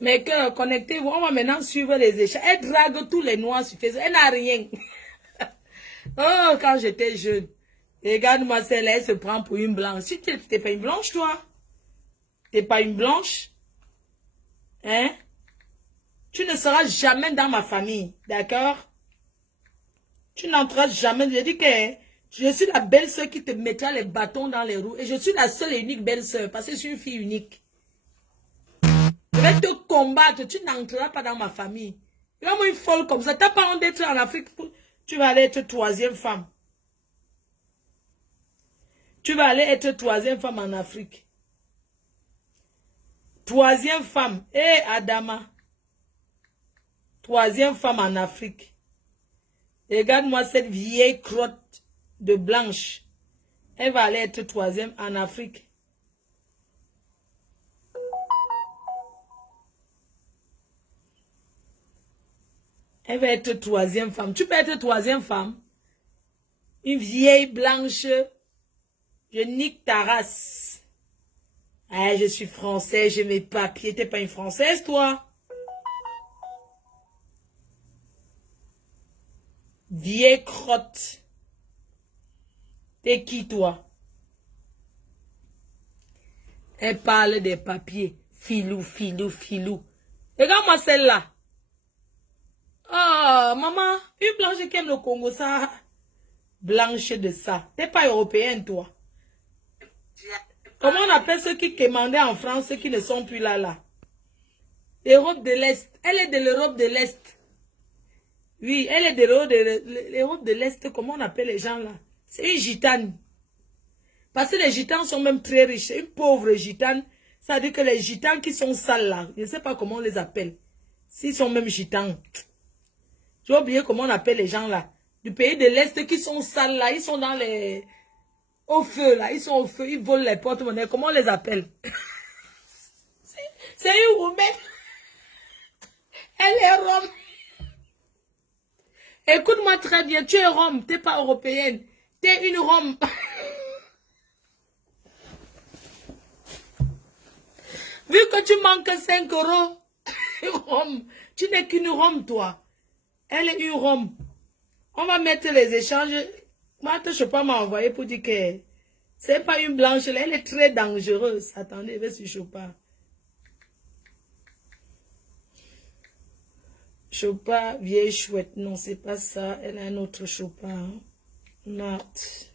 Mes cœurs, connectez-vous. On va maintenant suivre les échanges. Elle drague tous les noirs sur Facebook. Elle n'a rien. Oh, quand j'étais jeune. Regarde-moi celle-là, elle se prend pour une blanche. Si tu n'es pas une blanche, toi. Tu n'es pas une blanche. Hein? Tu ne seras jamais dans ma famille. D'accord? Tu n'entreras jamais. Je dis que je suis la belle-sœur qui te mettra les bâtons dans les roues. Et je suis la seule et unique belle-sœur. Parce que je suis une fille unique. Je vais te combattre. Tu n'entreras pas dans ma famille. Vraiment une folle comme ça. Tu n'as pas honte d'être en Afrique. Tu vas aller être troisième femme. Tu vas aller être troisième femme en Afrique. Troisième femme. Hé, Adama. Troisième femme en Afrique. Regarde-moi cette vieille crotte de blanche. Elle va aller être troisième en Afrique. Elle va être troisième femme. Tu peux être troisième femme. Une vieille blanche. Je nique ta race. Ah, je suis française, j'ai mes papiers. T'es pas une française, toi? Vieille crotte. T'es qui, toi? Elle parle des papiers. Filou, filou, filou. Regarde-moi celle-là. Oh, maman, une blanche qui aime le Congo, ça. Blanche de ça. T'es pas européenne, toi. Comment on appelle ceux qui commandaient en France, ceux qui ne sont plus là? L'Europe de l'Est. Elle est de l'Europe de l'Est. Oui, elle est de l'Europe de l'Est. Comment on appelle les gens là? C'est une gitane. Parce que les gitanes sont même très riches. Une pauvre gitane, ça veut dire que les gitanes qui sont sales là, je ne sais pas comment on les appelle. S'ils sont même gitanes. J'ai oublié comment on appelle les gens là. Du pays de l'Est qui sont sales là, ils sont dans les... Au feu là, ils sont au feu, ils volent les porte-monnaies. Comment on les appelle? C'est une roumaine. Elle est rome. Écoute-moi très bien, tu es rome, tu n'es pas européenne. Tu es une rome. Vu que tu manques 5 euros, rome, tu n'es qu'une rome, toi. Elle est une rome. On va mettre les échanges. Moi, je ne peux pas m'envoyer pour dire que c'est pas une blanche. Elle est très dangereuse. Attendez, je vais sur Chopin. Chopin, vieille chouette. Non, c'est pas ça. Elle a un autre Chopin. Marthe.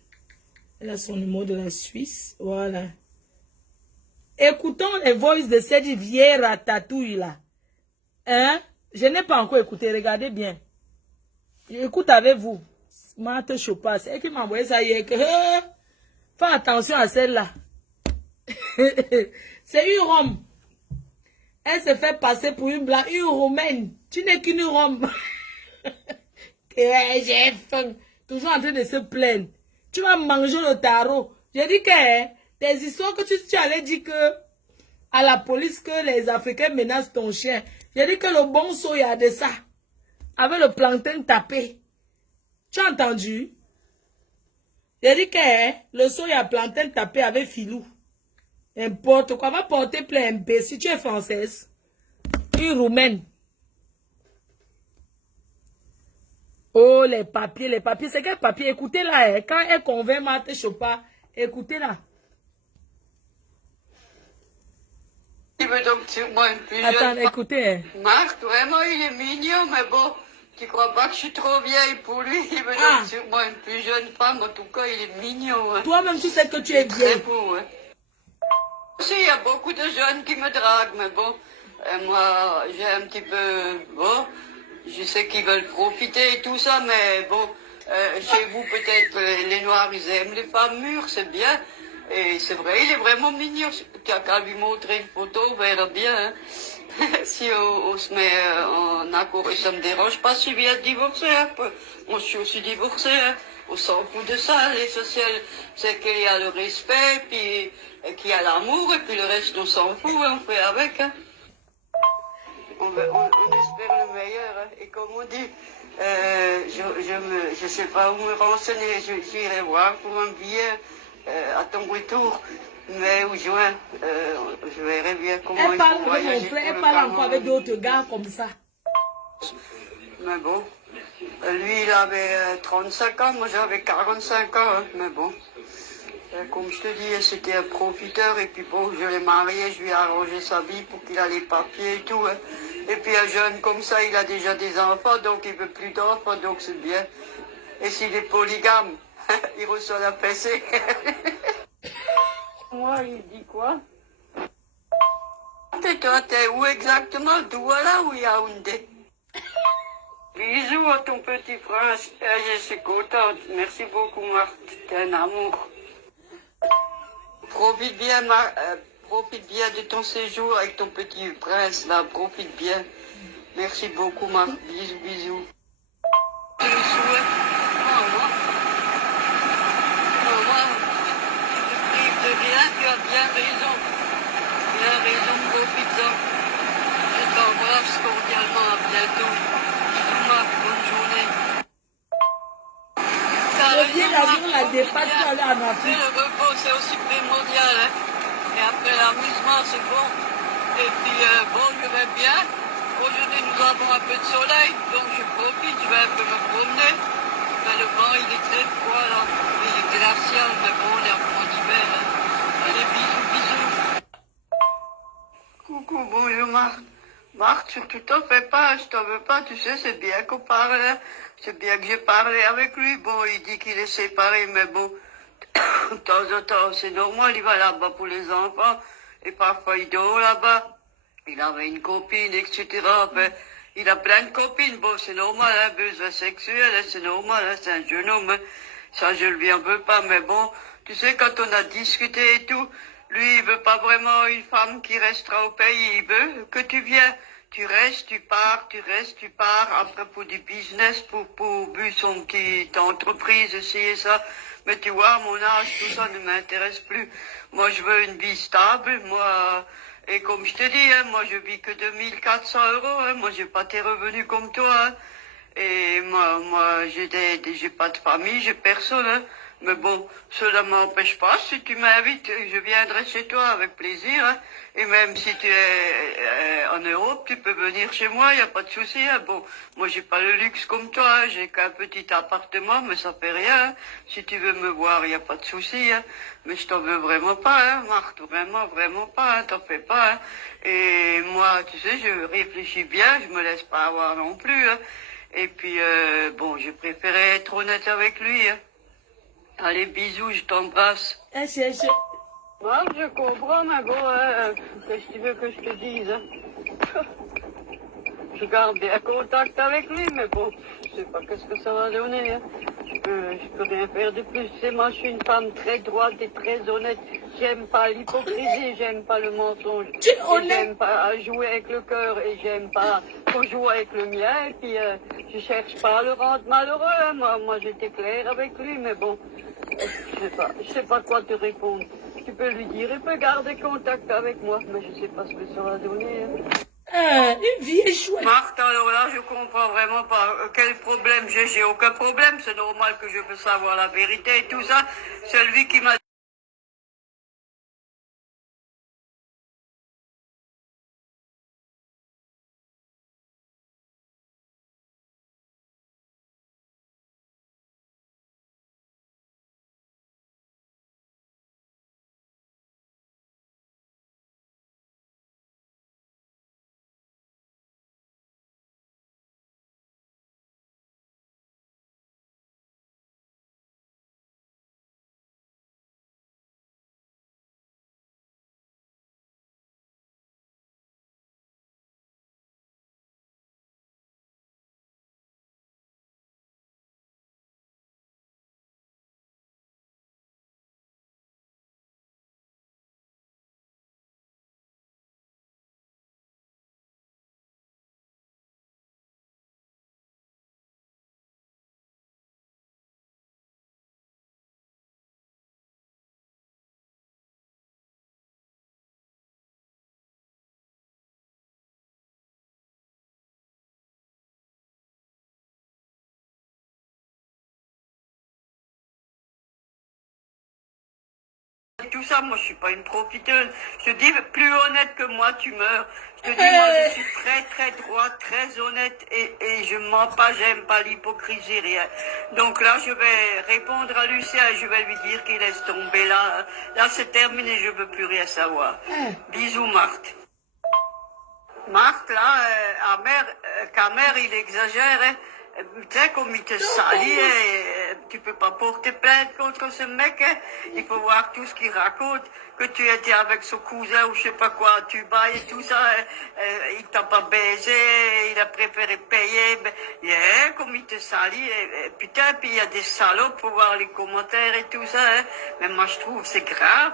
Elle a son numéro de la Suisse. Voilà. Écoutons les voix de cette vieille ratatouille là. Hein? Je n'ai pas encore écouté. Regardez bien. J'écoute avec vous. Marthe Chopin. C'est elle qui m'a envoyé ça hier. Fais attention à celle-là. C'est une Rome. Elle se fait passer pour une blanche, une Roumaine. Tu n'es qu'une Rome. J'ai faim. Toujours en train de se plaindre. Tu vas manger le tarot. J'ai dit que tes histoires que tu allais dire que à la police que les Africains menacent ton chien. J'ai dit que le bon soya de ça. Avec le plantain tapé. Tu as entendu? J'ai dit que le soya plantain tapé avec filou. N'importe quoi. Va porter plein MP si tu es française. Une roumaine. Oh, les papiers, les papiers. C'est quel papier? Écoutez là. Quand elle convainc Marthe Chopin, écoutez là. Il veut donc sur moi un plus Attends, jeune. écoutez. Marc, vraiment, il est mignon, mais bon, tu crois pas que je suis trop vieille pour lui? Il veut donc sur moi une plus jeune femme. En tout cas, il est mignon. Hein. Toi-même, tu sais que tu es Très vieille. beau, hein. Aussi, il y a beaucoup de jeunes qui me draguent, mais bon, moi, j'ai un petit peu... Bon, je sais qu'ils veulent profiter et tout ça, mais bon, chez vous, peut-être, les Noirs, ils aiment les femmes mûres, c'est bien. Et c'est vrai, il est vraiment mignon. Tu as qu'à lui montrer une photo, on verra bien. Hein. Si on se met en accord, et ça ne me dérange pas s'il vient de divorcer un peu. Moi, je suis aussi divorcée. Hein. On s'en fout de ça. L'essentiel, c'est qu'il y a le respect, puis qu'il y a l'amour, et puis le reste, on s'en fout. Hein. On fait avec. Hein. On espère le meilleur. Hein. Et comme on dit, je sais pas où me renseigner. J'irai voir pour un billet à ton retour. mai ou juin. Je verrai bien comment Elle il parle faut avec mon voyager frère, pour elle le parle encore avec Cameroun. d'autres gars comme ça. Mais bon, lui, il avait 35 ans, moi j'avais 45 ans, hein, mais bon. Comme je te dis, c'était un profiteur, et puis bon, je l'ai marié, je lui ai arrangé sa vie pour qu'il a les papiers et tout. Hein. Et puis un jeune comme ça, il a déjà des enfants, donc il veut plus d'enfants, donc c'est bien. Et s'il est polygame, il reçoit la PC. Moi, il dit quoi? Et toi, t'es où exactement? Douala ou Yaoundé? Bisous à ton petit prince. Je suis contente. Merci beaucoup, Marthe. T'es un amour. Profite bien, profite bien de ton séjour avec ton petit prince, là. Profite bien. Merci beaucoup, Marthe. Bisous, bisous. Je le souhaite. Maman, maman, tu te prives de rien, tu as bien raison. Bien raison, profite-en. Je t'embrasse cordialement. À bientôt. Bisous, Marthe. Bonne journée. Le billet d'avion la dépasse pour aller en Mais Afrique. le repos, c'est aussi primordial. Hein. Et après l'amusement, c'est bon. Et puis, bon, je vais bien. Aujourd'hui, nous avons un peu de soleil, donc je profite, je vais un peu me promener. Mais le vent, il est très froid, là. Il est glacial, mais bon, on est en hiver. Hein. Allez, bisous, bisous. Coucou, bonjour Marthe. Marthe, surtout t'en fais pas, je t'en veux pas, tu sais, c'est bien qu'on parle. Hein. C'est bien que j'ai parlé avec lui. Bon, il dit qu'il est séparé, mais bon, de temps en temps, c'est normal, il va là-bas pour les enfants. Et parfois, il dort là-bas. Il avait une copine, etc. Ben, il a plein de copines. Bon, c'est normal, hein, besoin sexuel, hein, c'est normal, hein, c'est un jeune homme. Hein. Ça, je lui en veux pas, mais bon, tu sais, quand on a discuté et tout, lui, il veut pas vraiment une femme qui restera au pays. Il veut que tu viennes. Tu restes, tu pars, tu restes, tu pars. Après, pour du business, pour son petite entreprise, ci et ça. Mais tu vois, à mon âge, tout ça ne m'intéresse plus. Moi, je veux une vie stable. Moi, et comme je te dis, hein, moi, je vis que 2 400 €. Hein, moi, j'ai pas tes revenus comme toi. Hein. Et moi, j'ai pas de famille, j'ai personne. Hein. Mais bon, cela m'empêche pas. Si tu m'invites, je viendrai chez toi avec plaisir. Hein. Et même si tu es en Europe, tu peux venir chez moi, il n'y a pas de souci. Hein. Bon, moi, j'ai pas le luxe comme toi. Hein. J'ai qu'un petit appartement, mais ça fait rien. Hein. Si tu veux me voir, il n'y a pas de souci. Hein. Mais je t'en veux vraiment pas, hein, Marthe. Vraiment, vraiment pas. Hein. T'en fais pas. Hein. Et moi, tu sais, je réfléchis bien. Je me laisse pas avoir non plus. Hein. Et puis, bon, je préférais être honnête avec lui. Hein. Allez, bisous, je t'embrasse. Elle cherche. Moi, je comprends, mais bon, qu'est-ce que tu veux que je te dise hein? Je garde bien contact avec lui, mais bon, je sais pas qu'est-ce que ça va donner. Hein. Je peux rien faire de plus. C'est moi, je suis une femme très droite et très honnête. J'aime pas l'hypocrisie, j'aime pas le mensonge. Tu es Et honnête. j'aime pas jouer avec le cœur et j'aime pas qu'on joue avec le mien. Et puis, je cherche pas à le rendre malheureux. Hein. Moi, j'étais claire avec lui, mais bon, je sais pas quoi te répondre. Tu peux lui dire, il peut garder contact avec moi, mais je sais pas ce que ça va donner. Hein. Une vie est chouette. Marthe, alors là, je comprends vraiment pas quel problème j'ai aucun problème, c'est normal que je veux savoir la vérité et tout ça. C'est lui qui m'a tout ça, moi je suis pas une profiteuse. Je te dis, plus honnête que moi, tu meurs. Je te dis, moi je suis très très droite, très honnête et je mens pas, j'aime pas l'hypocrisie, rien. Donc là, je vais répondre à Lucien et je vais lui dire qu'il laisse tomber. Là c'est terminé, je veux plus rien savoir. Bisous, Marthe. Marthe, là, Camer, il exagère, hein. Tu sais, comme il te salit, tu peux pas porter plainte contre ce mec, hein. Il faut voir tout ce qu'il raconte, que tu étais avec son cousin ou je sais pas quoi, tu bailles et tout ça, il t'a pas baisé, il a préféré payer, comme il te salit, putain, puis il y a des salopes pour voir les commentaires et tout ça, hein. Mais moi je trouve c'est grave,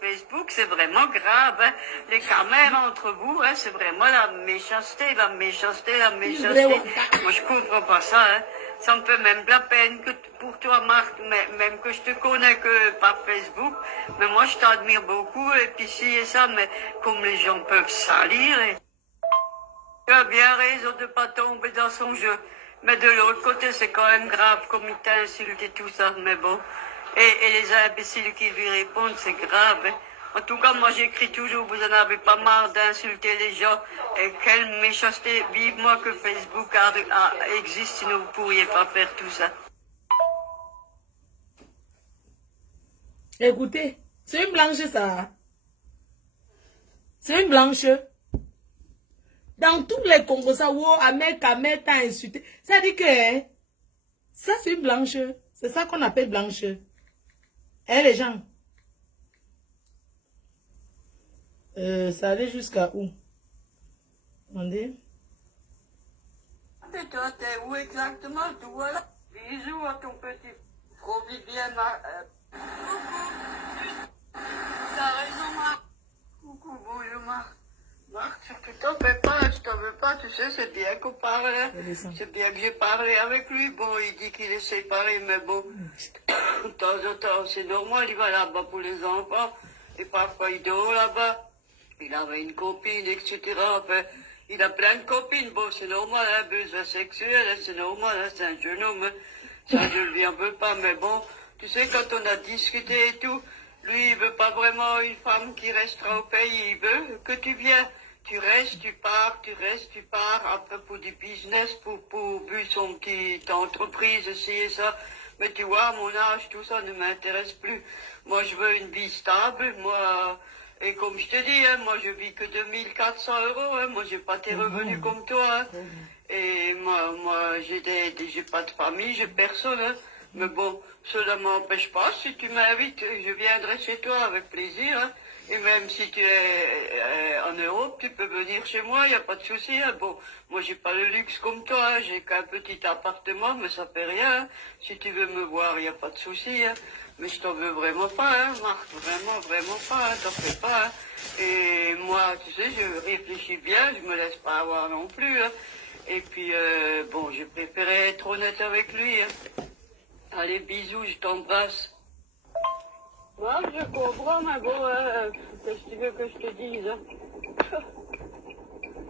Facebook c'est vraiment grave, hein. Les caméras entre vous, hein, c'est vraiment la méchanceté, la méchanceté, la méchanceté. Moi je comprends pas ça, hein. Ça me fait même de la peine que pour toi, Marc, même que je te connais que par Facebook, mais moi je t'admire beaucoup, et puis ci et ça, mais comme les gens peuvent salir, tu as bien raison de pas tomber dans son jeu. Mais de l'autre côté, c'est quand même grave comme il t'insulte et tout ça, mais bon. Et les imbéciles qui lui répondent, c'est grave, hein. En tout cas, moi j'écris toujours, vous en avez pas marre d'insulter les gens. Et quelle méchanceté, vive-moi que Facebook existe, sinon vous pourriez pas faire tout ça. Écoutez, c'est une blanche ça. C'est une blanche. Dans tous les Congos, ça, wow, Ahmed Kamer t'a insulté. Ça dit que, hein, ça c'est une blanche. C'est ça qu'on appelle blanche. Hein, les gens? Ça allait jusqu'à où? Attendez. Et toi, t'es où exactement? Tout voilà. Bisous à ton petit. Profite bien, T'as raison, Marc. Coucou, bonjour, Marc. Marc, tu t'en fais pas, je t'en veux pas, tu sais, c'est bien qu'on parle, hein. C'est bien que j'ai parlé avec lui. Bon, il dit qu'il est séparé, mais bon, de temps en temps, c'est normal, il va là-bas pour les enfants, et parfois il dort là-bas. Il avait une copine, etc. Enfin, il a plein de copines, bon, c'est normal, hein, besoin sexuel, hein, c'est normal, hein, c'est un jeune homme, hein. Ça, je lui en veux pas, mais bon, tu sais, quand on a discuté et tout, lui, il veut pas vraiment une femme qui restera au pays, il veut que tu viennes. Tu restes, tu pars, tu restes, tu pars, après pour du business, pour son petite entreprise, ci et ça. Mais tu vois, à mon âge, tout ça ne m'intéresse plus. Moi, je veux une vie stable, moi, et comme je te dis, hein, moi, je vis que 2400 €, hein, moi, j'ai pas tes revenus comme toi, hein. Et moi, j'ai pas de famille, j'ai personne, hein. Mais bon, cela m'empêche pas, si tu m'invites, je viendrai chez toi avec plaisir, hein. Et même si tu es en Europe, tu peux venir chez moi, il n'y a pas de souci, hein. Bon, moi, j'ai pas le luxe comme toi, hein. J'ai qu'un petit appartement, mais ça fait rien, hein. Si tu veux me voir, il n'y a pas de souci, hein. Mais je t'en veux vraiment pas, hein, Marc, vraiment, vraiment pas, hein, t'en fais pas, hein. Et moi, tu sais, je réfléchis bien, je me laisse pas avoir non plus, hein. Et puis, bon, je préférais être honnête avec lui, hein. Allez, bisous, je t'embrasse. Moi, je comprends, mais bon, qu'est-ce que tu veux que je te dise, hein?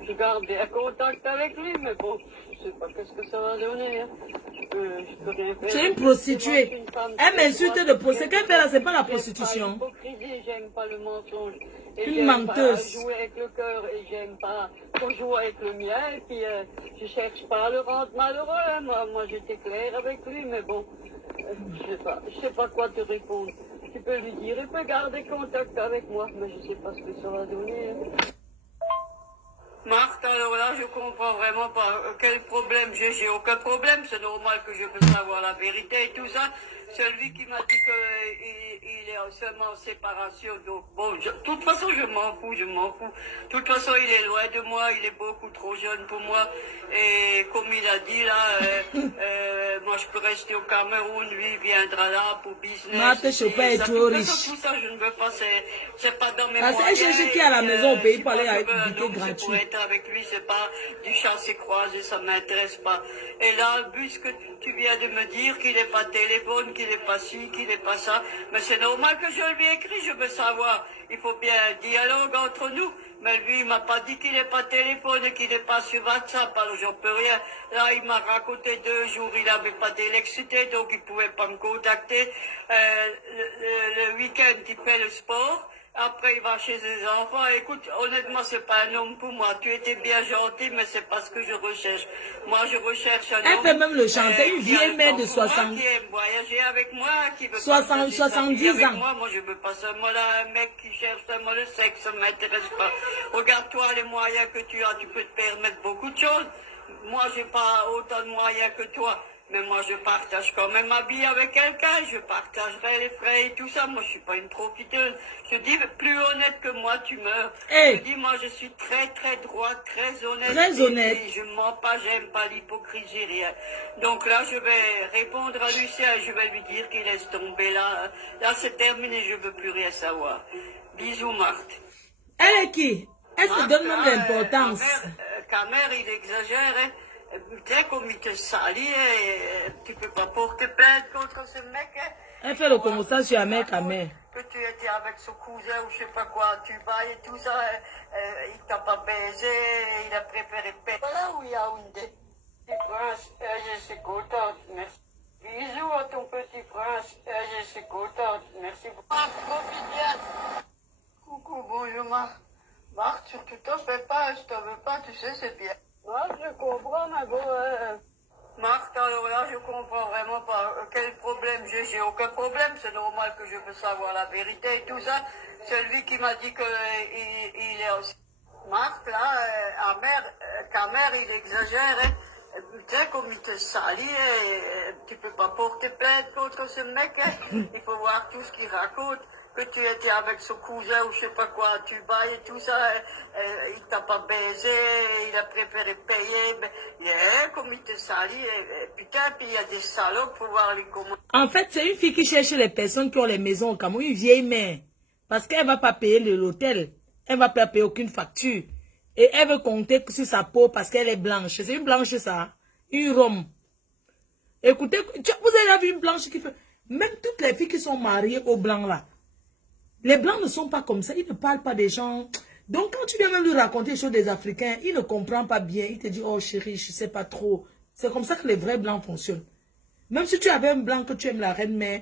Je garde bien contact avec lui, mais bon, je sais pas qu'est-ce que ça va donner, hein. Je peux rien faire. C'est une prostituée. Elle m'insulte de prostituée. Ce qu'elle fait là, c'est pas la prostitution. J'aime pas le mensonge. Une menteuse. Pas jouer avec le cœur et j'aime pas qu'on joue avec le mien. Et puis, je cherche pas à le rendre malheureux, hein. Moi, j'étais claire avec lui, mais bon, je sais pas quoi te répondre. Tu peux lui dire, il peut garder contact avec moi, mais je sais pas ce que ça va donner, hein. Marthe, alors là, je comprends vraiment pas quel problème j'ai aucun problème, c'est normal que je veux savoir la vérité et tout ça. Celui qui m'a dit qu'il est seulement en séparation, donc bon, de toute façon, je m'en fous, je m'en fous. De toute façon, il est loin de moi, il est beaucoup trop jeune pour moi. Et comme il a dit là, moi je peux rester au Cameroun, lui il viendra là pour business. Marthe Chopin est trop riche. Tout ça, je ne veux pas, c'est pas dans mes Parce moyens. qu'elle cherche qui à la maison au pays pour aller avec du thé gratuit. Pour être avec lui, c'est pas du chassé croisé, ça m'intéresse pas. Et là, puisque tu viens de me dire qu'il n'est pas téléphone, qu'il n'est pas ci, qu'il n'est pas ça, mais c'est normal que je lui écris, je veux savoir. Il faut bien un dialogue entre nous. Mais lui, il m'a pas dit qu'il n'est pas téléphoné, qu'il n'est pas sur WhatsApp, alors j'en peux rien. Là, il m'a raconté 2 jours, il n'avait pas d'électricité, donc il pouvait pas me contacter. Le week-end, il fait le sport. Après, il va chez ses enfants. Écoute, honnêtement, c'est pas un homme pour moi. Tu étais bien gentil, mais c'est pas ce que je recherche. Moi, je recherche un homme. Elle fait même le chanter, une vieille mère de 60. Qui aime voyager avec moi, qui veut 70 ans. moi je veux pas seulement là, un mec qui cherche seulement le sexe, ça m'intéresse pas. Regarde-toi les moyens que tu as, tu peux te permettre beaucoup de choses. Moi, j'ai pas autant de moyens que toi. Mais moi, je partage quand même ma vie avec quelqu'un. Je partagerai les frais et tout ça. Moi, je suis pas une profiteuse. Je dis, plus honnête que moi, tu meurs. Hey. Je dis, moi, je suis très, très droite, très honnête. Très honnête. Et je mens pas, j'aime pas l'hypocrisie, rien. Donc là, je vais répondre à Lucien. Je vais lui dire qu'il laisse tomber là. Là, c'est terminé. Je veux plus rien savoir. Bisous, Marthe. Elle est qui? Elle se donne même l'importance. Camer, il exagère, hein. Putain, comme il te salit, tu peux pas porter plainte contre ce mec. Hein. Elle fait le commentaire sur Amer Camer. Que tu étais avec son cousin ou je sais pas quoi, tu vas et tout ça, il t'a pas baisé, il a préféré payer. Voilà où il y a une des petits prince, je suis contente, merci. Bisous à ton petit prince, je suis contente, merci beaucoup. Profite bien. Coucou, bonjour Marc. Marc, surtout t'en fais pas, je t'en veux pas, tu sais, c'est bien. Moi, je comprends, ma go. Marc, alors là, je comprends vraiment pas quel problème j'ai. J'ai aucun problème, c'est normal que je veux savoir la vérité et tout ça. C'est lui qui m'a dit qu'il est aussi. Marc, là, Camer, il exagère. Hein. Putain, comme il te salit, tu peux pas porter plainte contre ce mec. Hein. Il faut voir tout ce qu'il raconte. Que tu étais avec son cousin ou je sais pas quoi, tu vas et tout ça, il t'a pas baisé, il a préféré payer, mais comme il te salit, putain, puis il y a des salopes pour voir les commandes. En fait, c'est une fille qui cherche les personnes qui ont les maisons au Cameroun, une vieille mère. Parce qu'elle va pas payer l'hôtel, elle va pas payer aucune facture. Et elle veut compter sur sa peau parce qu'elle est blanche. C'est une blanche ça, une rome. Écoutez, vous avez déjà vu une blanche qui fait... Même toutes les filles qui sont mariées aux blancs là, les blancs ne sont pas comme ça, ils ne parlent pas des gens. Donc quand tu viens même lui raconter les choses des Africains, il ne comprend pas bien. Il te dit, oh chérie, je ne sais pas trop. C'est comme ça que les vrais blancs fonctionnent. Même si tu avais un blanc que tu aimes la reine mère,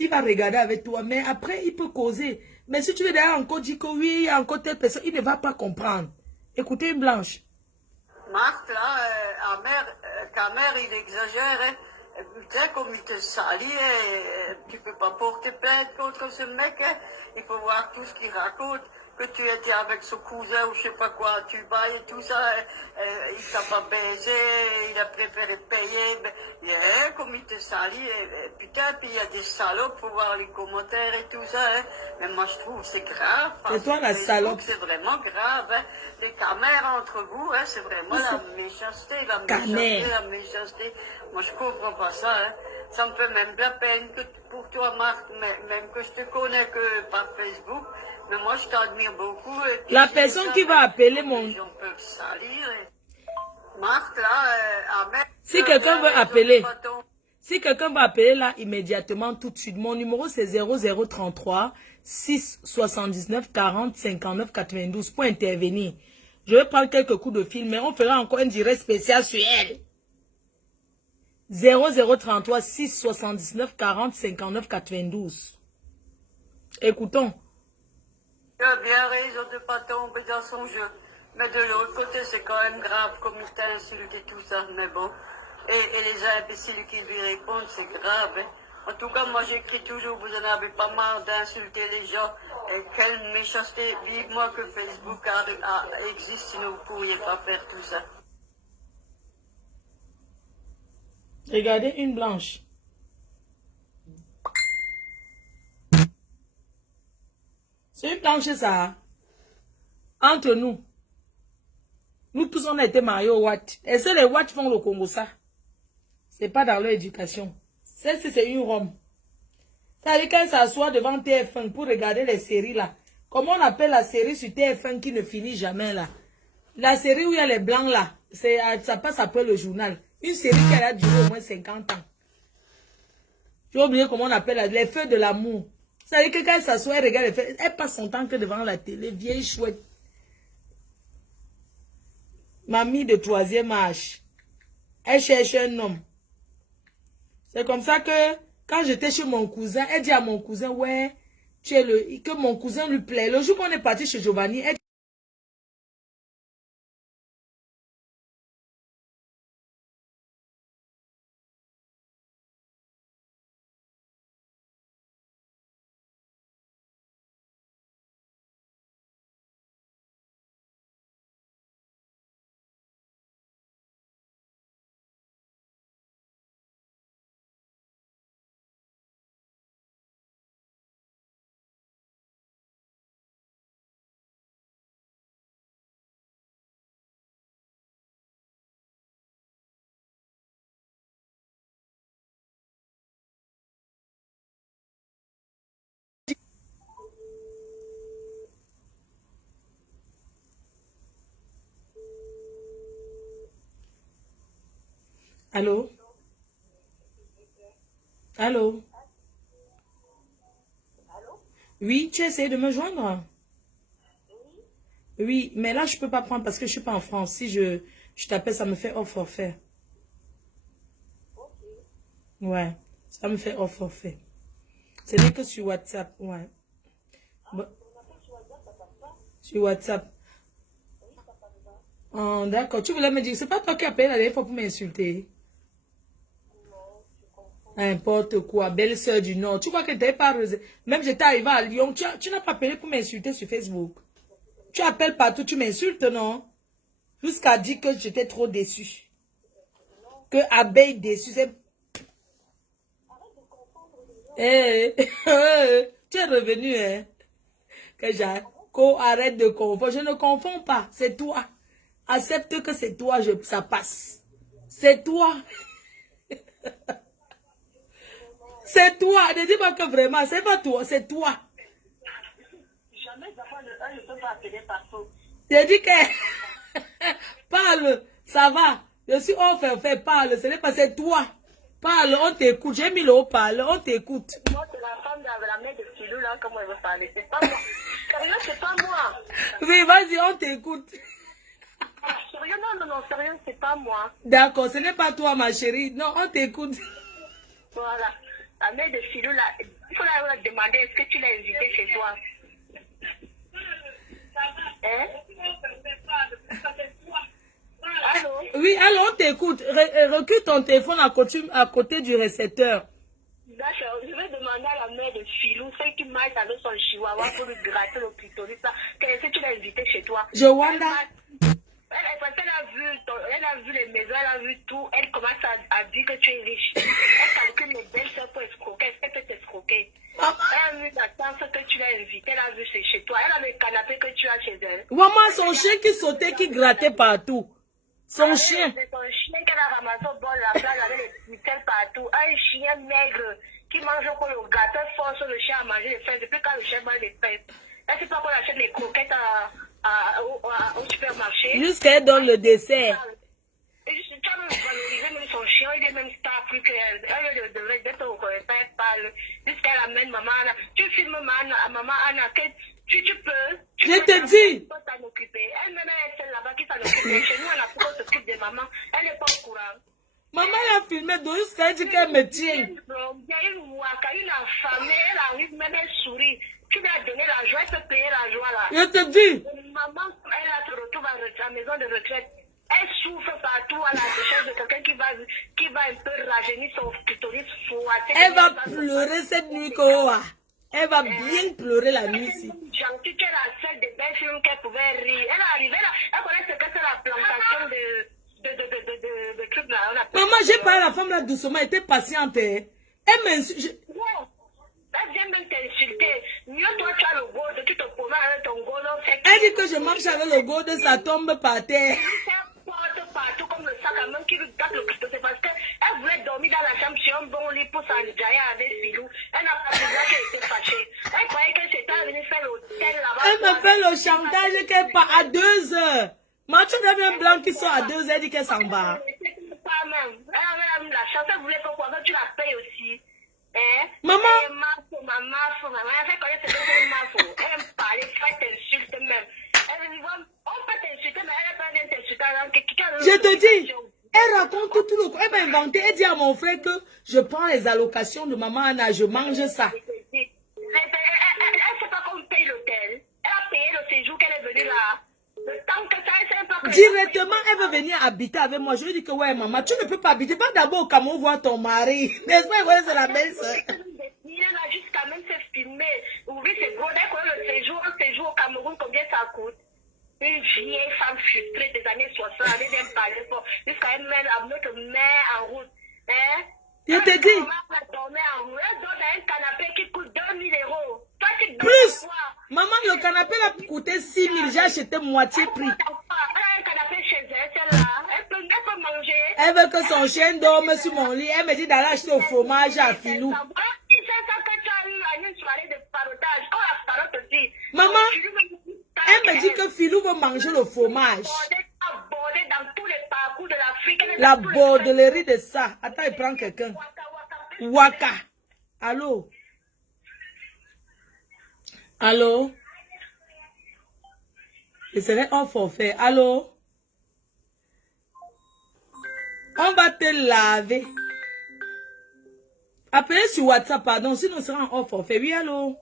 il va regarder avec toi, mais après il peut causer. Mais si tu veux d'ailleurs encore dire que oui, il y a encore telle personne, il ne va pas comprendre. Écoutez une blanche. Marc, là, Camer, il exagère, hein. Putain, comme il te salit, tu peux pas porter plainte contre ce mec, hein. Il faut voir tout ce qu'il raconte. Que tu étais avec son cousin ou je sais pas quoi, tu vas et tout ça, il t'a pas baisé, il a préféré payer, mais comme il te salit, putain, puis il y a des salopes pour voir les commentaires et tout ça, hein. Mais moi je trouve c'est grave. C'est toi la salope. C'est vraiment grave, hein. Les caméras entre vous, hein, c'est vraiment la méchanceté, la méchanceté. Moi je comprends pas ça, hein. Ça me fait même de la peine que pour toi, Marc, même que je te connais que par Facebook. Mais moi, je t'admire beaucoup. La personne qui va appeler mon... Les gens peuvent salir. Marc, là, si quelqu'un veut appeler, si quelqu'un va appeler là immédiatement tout de suite, mon numéro c'est 0033 679 40 59 92 pour intervenir. Je vais prendre quelques coups de fil, mais on fera encore un direct spécial sur elle. 0033 679 40 59 92. Écoutons. Tu as bien raison de ne pas tomber dans son jeu. Mais de l'autre côté, c'est quand même grave comme il t'a insulté tout ça. Mais bon. Et les imbéciles qui lui répondent, c'est grave. Hein. En tout cas, moi j'écris toujours, vous en avez pas marre d'insulter les gens. Et quelle méchanceté. Vive-moi que Facebook existe, sinon vous ne pourriez pas faire tout ça. Regardez une blanche. C'est une blanche ça. Entre nous. Nous tous on a été mariés au Watt. Et c'est les Watt font le Congo ça. C'est pas dans leur éducation. Celle-ci c'est une Rome. Ça veut dire qu'elle s'assoit devant TF1 pour regarder les séries là. Comment on appelle la série sur TF1 qui ne finit jamais là? La série où il y a les blancs là. Ça passe après le journal. Une série qui a duré au moins 50 ans. J'ai oublié comment on appelle les feux de l'amour. Ça veut dire que quand elle s'assoit, elle regarde les feux. Elle passe son temps que devant la télé, vieille chouette. Mamie de 3e âge. Elle cherche un homme. C'est comme ça que, quand j'étais chez mon cousin, elle dit à mon cousin, ouais, que mon cousin lui plaît. Le jour qu'on est parti chez Giovanni, elle Allô? Allô? Oui, tu as essayé de me joindre? Oui, mais là, je peux pas prendre parce que je suis pas en France. Si je t'appelle, ça me fait hors forfait. Ouais, ça me fait hors forfait. Ce n'est que sur WhatsApp, ouais. Bon, sur WhatsApp. Oh, d'accord, tu voulais me dire, c'est pas toi qui as payé la dernière fois pour m'insulter. N'importe quoi, belle-sœur du Nord. Tu crois que t'es pas... Même j'étais arrivé à Lyon, tu n'as pas payé pour m'insulter sur Facebook. Tu appelles partout, tu m'insultes, non? Jusqu'à dire que j'étais trop déçue. Que abeille déçue, c'est... Tu es revenu, hein? Que arrête de confondre. Je ne confonds pas, c'est toi. Accepte que c'est toi, ça passe. C'est toi. C'est toi. Ne dis pas que vraiment, c'est pas toi, c'est toi. Jamais avant le 1, je ne peux pas appeler partout. J'ai dit que... Parle, ça va. Je suis parle. Ce n'est pas, c'est toi. Parle, on t'écoute. J'ai mis le haut-parleur, on t'écoute. Moi, c'est la femme de la mère de Philou, là, comment elle veut parler. C'est pas moi. Sérieux, c'est pas moi. Oui, vas-y, on t'écoute. Sérieux, non, sérieux, c'est pas moi. D'accord, ce n'est pas toi, ma chérie. Non, on t'écoute. Voilà. La mère de Philou, là, il faut la demander, est-ce que tu l'as invitée chez toi? Hein? Allô? Oui, alors on t'écoute. Recule ton téléphone à côté du récepteur. D'accord, je vais demander à la mère de Philou, celle qui marche avec son chihuahua pour lui gratter le clitoris, est-ce que tu l'as invitée chez toi? Joanda. Parce qu'elle a vu les maisons, elle a vu tout, elle commence à dire que tu es riche. Elle calcule les belles soeurs pour escroquer, est-ce qu'elle peut t'escroquer? Elle a vu la tante que tu l'as invitée, elle a vu chez toi, elle a le canapé que tu as chez elle. Maman, son chien qui sautait, qui grattait partout. Son chien. C'est ton chien qu'elle a ramassé au bord de la plage avec les mitaines partout. Un chien maigre qui mange pour le gâteau, force le chien à manger les fesses. Depuis quand le chien mange les fesses? Elle ne sait pas qu'on achète les croquettes au supermarché. Jusqu'à elle donne le dessert. Et tu as même valorisé même son chien, il est même star plus qu'elle. Elle devrait être reconnaissante, elle parle. Jusqu'à elle amène maman Anna. Tu filmes maman Anna, que tu peux. Je te dis. Tu peux t'en occuper. Elle-même, elle est celle là-bas qui s'en occupe. Mais chez nous, on a pour qu'on s'occupe de maman. Elle n'est pas au courant. Maman a filmé, donc jusqu'à elle dit qu'elle me tient. Il y a une waka, une affamée, elle arrive, même elle sourit. Tu lui as donné la joie, elle peut payer la joie là. Je te dis. Maman, elle se retrouve à la maison de retraite. Elle souffre partout à la recherche de quelqu'un qui va un peu rajeunir son clitoris fouetté. Elle va pleurer cette nuit, Koa. Elle va bien pleurer la nuit ici. Gentille qu'elle a fait des belles films qu'elle pouvait rire. Elle est arrivée là, elle connaît ce que c'est la plantation de trucs là. Maman, j'ai parlé à la femme là doucement, elle était patiente. Elle m'insulte. Elle vient même t'insulter. Mieux toi, tu as le gourde, tu te promènes avec ton gourde. Elle dit que je marche avec le gourde, ça tombe par terre. Partout comme le sac à main qui lui tape le couteau. C'est parce qu'elle voulait dormir dans la chambre sur un bon lit pour s'enjailler avec Philou. Elle n'a pas voulu qu'elle était fâchée. Elle croyait que c'était venue faire l'hôtel là-bas. Elle me fait le chantage qu'elle part à 2 heures. Mathieu un blanc qui sort à 2 heures, elle dit qu'elle s'en va. Pas même. Elle avait la chance, elle voulait que quoi, tu la payes aussi. Hein? Maman. Maman, elle fait connaître ce que c'est une mafo. Elle aime parler, elle t'insulte même. Elle dit, on peut t'insulter, mais elle n'a pas d'insulter. Je te dis, elle raconte tout le... Elle m'a inventé, elle dit à mon frère que je prends les allocations de maman Anna, je mange ça. Elle ne sait pas qu'on paye l'hôtel. Elle a payé le séjour qu'elle est venue là. Le temps que ça, elle sait pas que... Directement, elle veut venir habiter avec moi. Je lui dis que ouais, maman, tu ne peux pas habiter. Va d'abord au Cameroun voir ton mari. N'est-ce pas, ouais, c'est la belle soeur. Il a jusqu'à même se filmer. Oui, c'est gros. Dès qu'on a le séjour, un séjour au Cameroun, combien ça coûte? Une vieille femme frustrée des années 60, elle vient me parler pour jusqu'à elle met notre mère en route. Hein? Je te dis. Elle dort dans un canapé qui coûte 2000 €. Toi, tu dors Plus. quoi? Maman, le canapé l'a coûté 6 000. J'ai acheté moitié prix. Elle a un canapé chez elle, celle-là. Elle peut manger. Elle veut que son chien dorme sur mon lit. Elle me dit d'aller acheter au fromage à Filou. C'est ça que tu as eu à une soirée de parotage. Oh, la parotte aussi. Maman, elle me dit que Filou veut manger le fromage. Abordé dans tous les parcours de l'Afrique. La bordellerie de ça. Attends, il prend quelqu'un. Waka. Allô? Allô? Je serai en forfait. Allô? On va te laver. Appelez sur WhatsApp, pardon, sinon on sera en forfait. Oui, allô?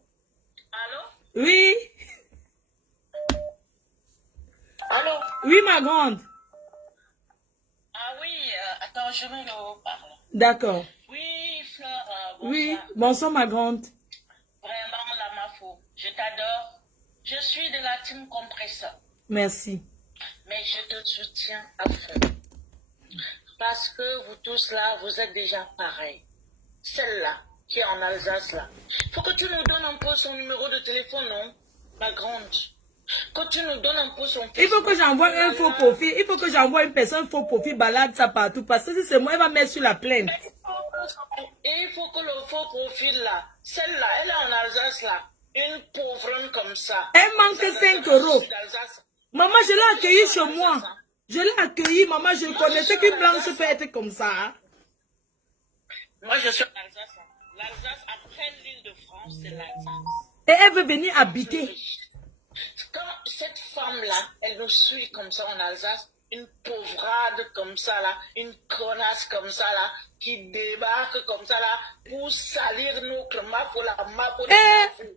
Allô? Oui? Allô? Oui, ma grande. Ah oui, attends, je mets le haut-parleur. D'accord. Oui, Fleur, bonsoir. Oui, bonsoir, ma grande. Vraiment, la Mafo, je t'adore. Je suis de la team compresseur. Merci. Mais je te soutiens à fond. Parce que vous tous là, vous êtes déjà pareils. Celle-là, qui est en Alsace là. Faut que tu nous donnes un peu son numéro de téléphone, non? Ma grande. Que tu nous donnes un peu son téléphone. Il faut que j'envoie un faux profil. Il faut que j'envoie une personne faux profil, balade ça partout. Parce que si c'est moi, elle va mettre sur la plainte. Et il faut que le faux profil là, celle-là, elle est en Alsace là. Une pauvronne comme ça. Elle manque 5 €. Maman, je l'ai accueillie chez moi. Je l'ai accueillie, maman. Je connaissais qu'une blanche peut être comme ça. Hein? Moi, je suis en Alsace. L'Alsace, après l'île de France, c'est l'Alsace. Et elle veut venir habiter. Quand cette femme-là, elle nous suit comme ça en Alsace, une pauvrade comme ça là, une connasse comme ça là, qui débarque comme ça là, pour salir notre map pour la map pour les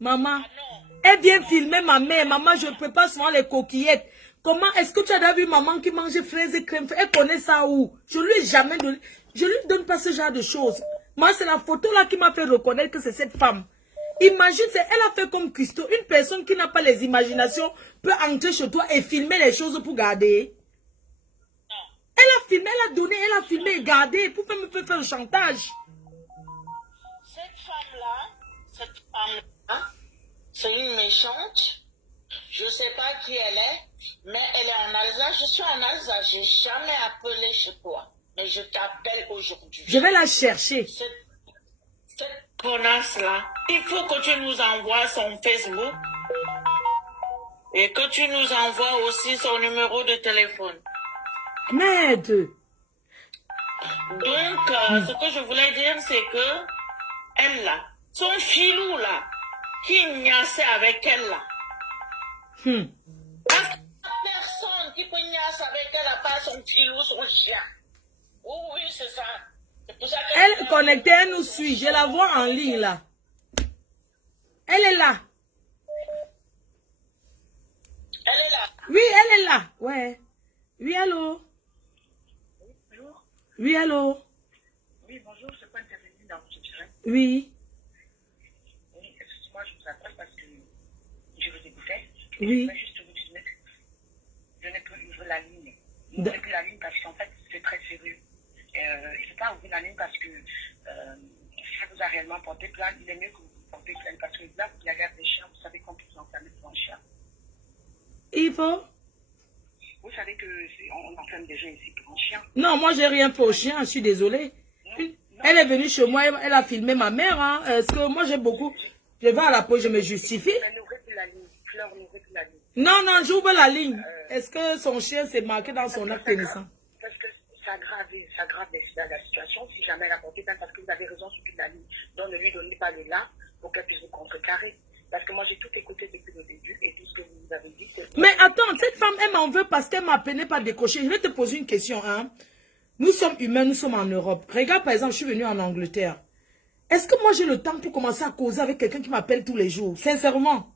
Maman, elle vient filmer ma mère. Maman, je prépare souvent les coquillettes. Comment est-ce que tu as déjà vu maman qui mange fraises et crème? Elle connaît ça où? Je lui ai jamais donné. Je lui donne pas ce genre de choses. Moi, c'est la photo là qui m'a fait reconnaître que c'est cette femme. Imagine, elle a fait comme Christo. Une personne qui n'a pas les imaginations peut entrer chez toi et filmer les choses pour garder. Elle a filmé, elle a donné, elle a filmé et gardé pour me faire le chantage. Cette femme-là, c'est une méchante. Je ne sais pas qui elle est, mais elle est en Alsace. Je suis en Alsace. Je n'ai jamais appelé chez toi. Mais je t'appelle aujourd'hui. Je vais la chercher. Cette connasse-là, il faut que tu nous envoies son Facebook et que tu nous envoies aussi son numéro de téléphone. Merde. Donc, ce que je voulais dire, c'est que elle là, son filou là, qui niassait avec elle là. Personne qui peut niasser avec elle à part son filou, son chien. Oui, c'est ça. Pour ça elle est connectée, elle nous suit. Je la vois en ligne là. Elle est là. Elle est là. Oui, elle est là. Ouais. Oui, allô. Bonjour. Oui, allô. Oui, bonjour, je peux intervenir dans ce direct. Oui. Oui, excusez-moi, je vous appelle parce que je vous écoutais. Oui. Je vais juste vous dire, je n'ai plus ouvert la ligne. Je n'ai plus la ligne parce qu'en fait, c'est très sérieux. Je ne peux pas ouvrir la ligne parce que si vous a réellement porté plainte, il est mieux que vous portez plainte parce que là, vous avez des chiens, vous savez qu'on peut s'enfermer pour un chien. Il faut. Vous savez qu'on enferme des gens ici pour un chien. Non, moi, j'ai rien fait au chien, je suis désolée. Non. Elle est venue chez moi, elle a filmé ma mère. Hein. Est-ce que moi, j'ai beaucoup. Je vais à la police, je me justifie. N'ouvrez plus la ligne. Fleur, n'ouvrez plus la ligne. Non, non, j'ouvre la ligne. Est-ce que son chien s'est marqué dans son acte de naissance? Parce que ça aggrave la situation si jamais elle a porté plainte parce que vous avez raison sur toute la ligne. Donc ne lui donnez pas le là pour qu'elle puisse vous contrecarrer. Parce que moi, j'ai tout écouté depuis le début et tout ce que vous avez dit. Mais attends, cette femme, elle m'en veut parce qu'elle m'a peiné pas décrocher. Je vais te poser une question. Hein. Nous sommes humains, nous sommes en Europe. Regarde, par exemple, je suis venue en Angleterre. Est-ce que moi, j'ai le temps pour commencer à causer avec quelqu'un qui m'appelle tous les jours? Sincèrement.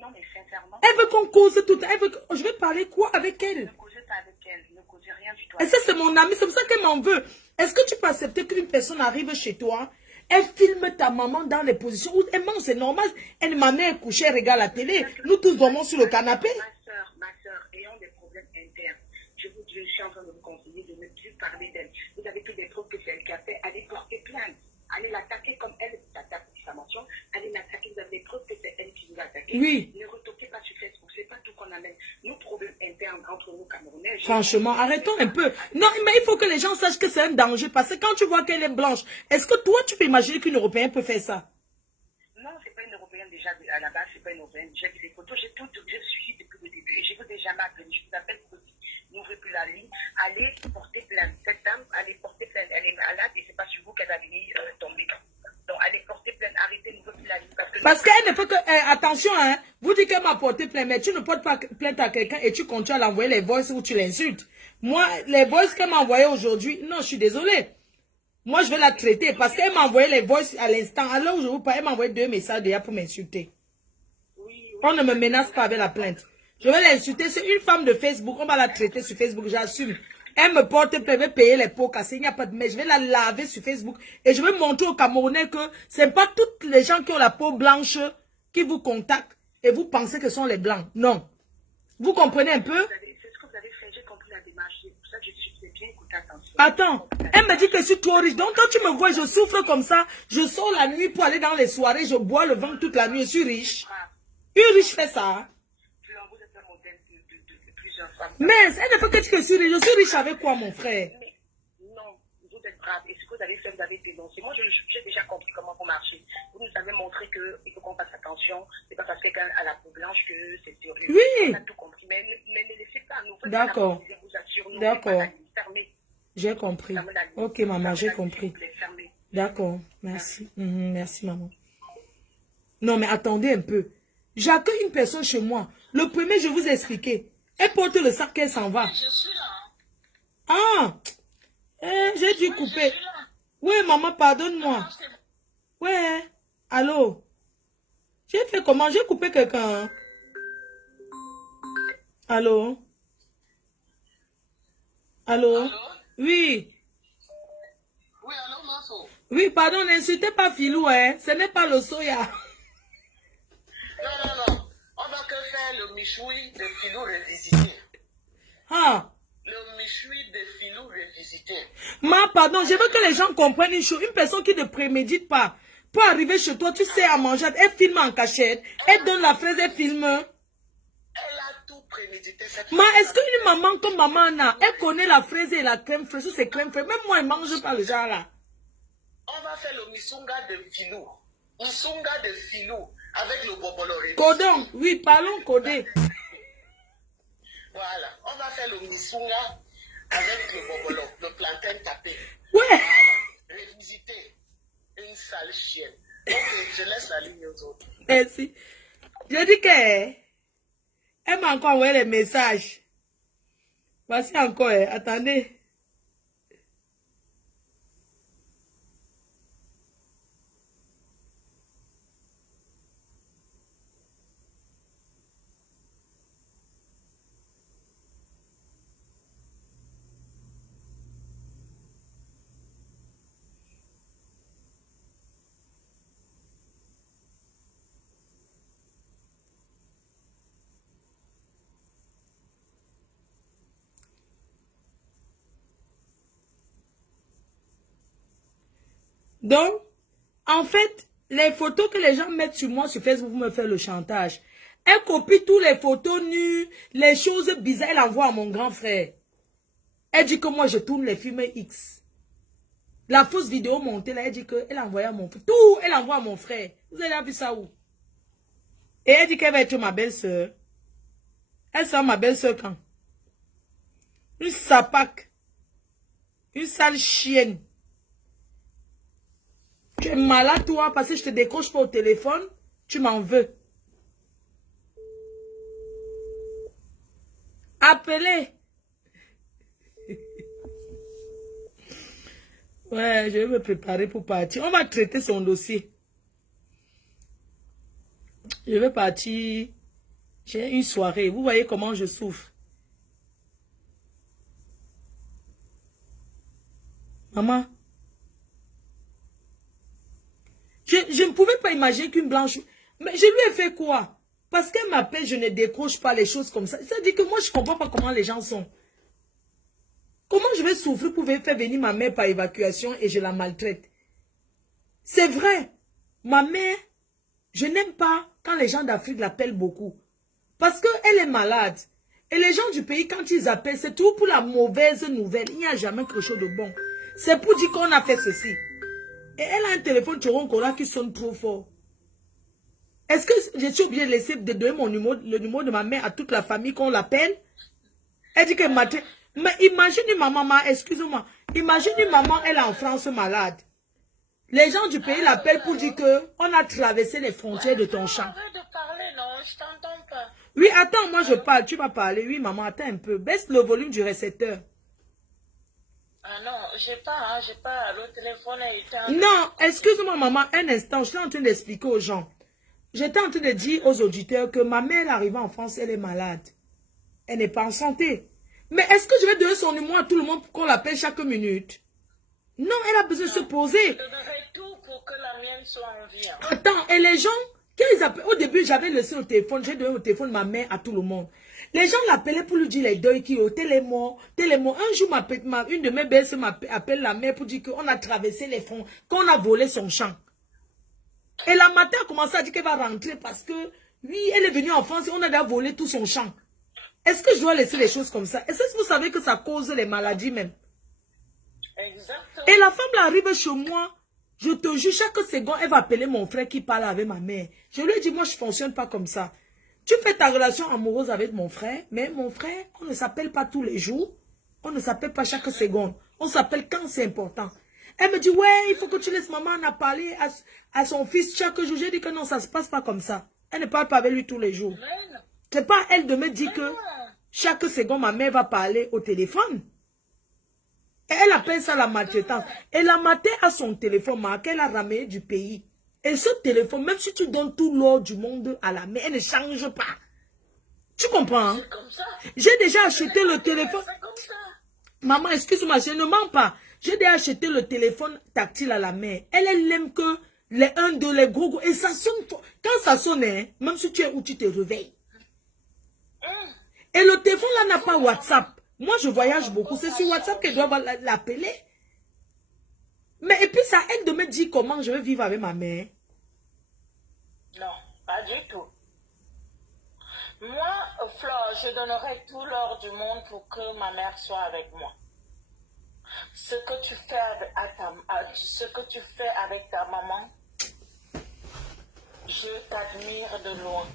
Non, mais sincèrement. Elle veut qu'on cause tout. Elle veut que... Je vais parler quoi avec elle? Ne causez pas avec elle. Ne causez rien du tout. Et ça, c'est mon amie. C'est pour ça qu'elle m'en veut. Est-ce que tu peux accepter qu'une personne arrive chez toi, elle filme ta maman dans les positions où elle mange, c'est normal. Elle, ma mère est couchée, elle regarde la télé. Nous tous dormons sur le canapé. Ma soeur, ayant des problèmes internes, je suis en train de vous conseiller de ne plus parler d'elle. Vous avez tous des trucs que c'est elle qui a fait. Allez porter plainte. Allez l'attaquer comme elle t'attaque pour diffamation. Allez l'attaquer. Vous avez des preuves que c'est elle qui vous a attaqué. Oui. Ne retoquez pas sur Facebook. C'est pas tout qu'on amène. Nos problèmes internes entre nous Camerounais. Franchement, arrêtons un peu. Non, mais il faut que les gens sachent que c'est un danger. Parce que quand tu vois qu'elle est blanche, est-ce que toi, tu peux imaginer qu'une Européenne peut faire ça? Non, c'est pas une Européenne déjà. À la base, c'est pas une Européenne. J'ai vu les photos. J'ai tout. Je suis depuis le début. Et je vous déjà m'appeler. Je vous appelle pour dire. N'ouvrez plus la ligne. Allez porter plainte. Cette dame, allez porter plainte. Elle est malade et c'est pas sur vous qu'elle va venir tomber. Donc, allez porter plainte. Arrêtez, n'ouvrez plus la ligne. Parce qu'elle ne peut que... attention, hein. Vous dites qu'elle m'a porté plainte, mais tu ne portes pas plainte à quelqu'un et tu continues à l'envoyer les voices où tu l'insultes. Moi, les voices qu'elle m'a envoyées aujourd'hui, non, je suis désolée. Moi, je vais la traiter parce qu'elle m'a envoyé les voices à l'instant. Alors où je vous parle, elle m'a envoyé 2 messages déjà pour m'insulter. On ne me menace pas avec la plainte. Je vais l'insulter. C'est une femme de Facebook. On va la traiter sur Facebook. J'assume. Elle me porte plainte. Elle va payer les pots cassés. Il n'y a pas de... Mais je vais la laver sur Facebook. Et je vais montrer aux Camerounais que ce n'est pas toutes les gens qui ont la peau blanche qui vous contactent. Et vous pensez que ce sont les blancs. Non. Vous comprenez un peu? C'est ce que vous avez fait. J'ai compris la démarche. C'est pour ça que je suis bien écouté. Attention. Attends. Elle me dit que je suis trop riche. Donc quand tu me vois, je souffre comme ça. Je sors la nuit pour aller dans les soirées. Je bois le vin toute la nuit. Je suis riche. Une riche fait ça. Mais elle ne fait que dire que je suis riche. Je suis riche avec quoi, mon frère? Non, vous êtes brave. Et ce que vous avez fait, vous avez dénoncé. Moi, j'ai déjà compris comment vous marchez. Vous nous avez montré qu'il faut qu'on fasse attention. C'est pas parce que quelqu'un a la peau blanche que c'est sérieux. Oui. On a tout compris. Mais ne laissez pas nous. D'accord. D'accord. Fermez. J'ai compris. Ok, maman, j'ai compris. D'accord. Merci. Merci, maman. Non, mais attendez un peu. J'accueille une personne chez moi. Le premier, je vous ai expliqué. Elle porte le sac, elle s'en va. Je suis là. Ah! J'ai dû couper. Oui, maman, pardonne-moi. Ouais. Allô? J'ai fait comment? J'ai coupé quelqu'un. Allô? Allô? Allô? Oui. Oui, allô, Mafo? Oui, pardon, n'insultez pas Filou, hein. Ce n'est pas le soya. Non. On va que faire le michoui de Filou revisité. Ah. Le michoui de Filou revisité. Pardon, je veux que les gens comprennent une chose. Une personne qui ne prémédite pas, pour arriver chez toi, tu sais à manger, elle filme en cachette, elle donne la fraise, elle filme. Elle a tout prémédité. Est-ce qu'une maman comme maman Anna, elle connaît la fraise et la crème fraîche, ou c'est crème fraîche? Même moi, elle ne mange pas le genre là. On va faire le misunga de Filou. Misunga de Filou avec le boboloré. Codon, oui, parlons codé. Voilà, on va faire le misunga avec le bobolo, le plantain tapé. Ouais. Voilà, révisiter une sale chienne. Ok, je laisse la ligne aux autres. Merci. Je dis que elle m'a encore envoyé les messages. Voici encore, attendez. Donc, en fait, les photos que les gens mettent sur moi sur Facebook pour me faire le chantage, elle copie toutes les photos nues, les choses bizarres, elle envoie à mon grand frère. Elle dit que moi, je tourne les films X. La fausse vidéo montée, là, elle dit qu'elle envoie à mon frère. Tout, elle envoie à mon frère. Vous avez vu ça où? Et elle dit qu'elle va être ma belle-sœur. Elle sera ma belle-sœur quand? Une sapaque. Une sale chienne. Tu es malade, toi, parce que je te décroche pas au téléphone. Tu m'en veux. Appelez. Ouais, je vais me préparer pour partir. On va traiter son dossier. Je vais partir. J'ai une soirée. Vous voyez comment je souffre. Maman. Je ne pouvais pas imaginer qu'une blanche... Mais je lui ai fait quoi? Parce qu'elle m'appelle, je ne décroche pas les choses comme ça. Ça dit que moi, je ne comprends pas comment les gens sont. Comment je vais souffrir pour faire venir ma mère par évacuation et je la maltraite? C'est vrai. Ma mère, je n'aime pas quand les gens d'Afrique l'appellent beaucoup. Parce qu'elle est malade. Et les gens du pays, quand ils appellent, c'est tout pour la mauvaise nouvelle. Il n'y a jamais quelque chose de bon. C'est pour dire qu'on a fait ceci. Et elle a un téléphone Choroncola qui sonne trop fort. Est-ce que je suis obligée de laisser de donner le numéro de ma mère à toute la famille qu'on l'appelle? Elle dit que matin. Mais imagine une maman, excusez-moi. Imagine une maman, elle est en France malade. Les gens du pays l'appellent pour dire que on a traversé les frontières de ton champ. Oui, attends, moi je parle, tu vas parler. Oui, maman, attends un peu. Baisse le volume du récepteur. Ah non, j'ai pas, le téléphone est éteint. Non, excuse-moi maman, un instant, je suis en train d'expliquer aux gens. J'étais en train de dire aux auditeurs que ma mère arrivée en France, elle est malade. Elle n'est pas en santé. Mais est-ce que je vais donner son numéro à tout le monde pour qu'on l'appelle chaque minute? Non, elle a besoin de se poser. Je donnerai tout pour que la mienne soit en vie. Attends, et les gens, qu'ils appellent, au début, j'avais laissé au téléphone, j'ai donné au téléphone ma mère à tout le monde. Les gens l'appelaient pour lui dire les deuils qui ont télémort. Un jour, une de mes belles m'appelle la mère pour dire qu'on a traversé les fonds, qu'on a volé son champ. Et la matin, a commencé à dire qu'elle va rentrer parce que, oui, elle est venue en France et on a déjà volé tout son champ. Est-ce que je dois laisser les choses comme ça? Est-ce que vous savez que ça cause les maladies même? Exactement. Et la femme là arrive chez moi, je te jure, chaque seconde, elle va appeler mon frère qui parle avec ma mère. Je lui ai dit, moi, je ne fonctionne pas comme ça. Tu fais ta relation amoureuse avec mon frère, mais mon frère, on ne s'appelle pas tous les jours. On ne s'appelle pas chaque seconde. On s'appelle quand c'est important. Elle me dit, ouais, il faut que tu laisses maman en parler à son fils chaque jour. J'ai dit que non, ça ne se passe pas comme ça. Elle ne parle pas avec lui tous les jours. C'est pas elle de me dire que chaque seconde, ma mère va parler au téléphone. Et elle appelle ça la maltraitance. Et la matin a son téléphone, qu'elle a ramené du pays. Et ce téléphone, même si tu donnes tout l'or du monde à la mère, elle ne change pas. Tu comprends? Hein? J'ai déjà acheté le téléphone. Maman, excuse-moi, je ne mens pas. J'ai déjà acheté le téléphone tactile à la mère. Elle aime que les 1, 2, les gros. Et ça sonne. Quand ça sonne, hein, même si tu es où tu te réveilles. Et le téléphone là n'a pas WhatsApp. Moi, je voyage beaucoup. C'est sur WhatsApp qu'elle doit l'appeler. Mais et puis, ça aide de me dire comment je vais vivre avec ma mère. Non, pas du tout. Moi, Flore, je donnerai tout l'or du monde pour que ma mère soit avec moi. Ce que tu fais avec ta maman, je t'admire de loin.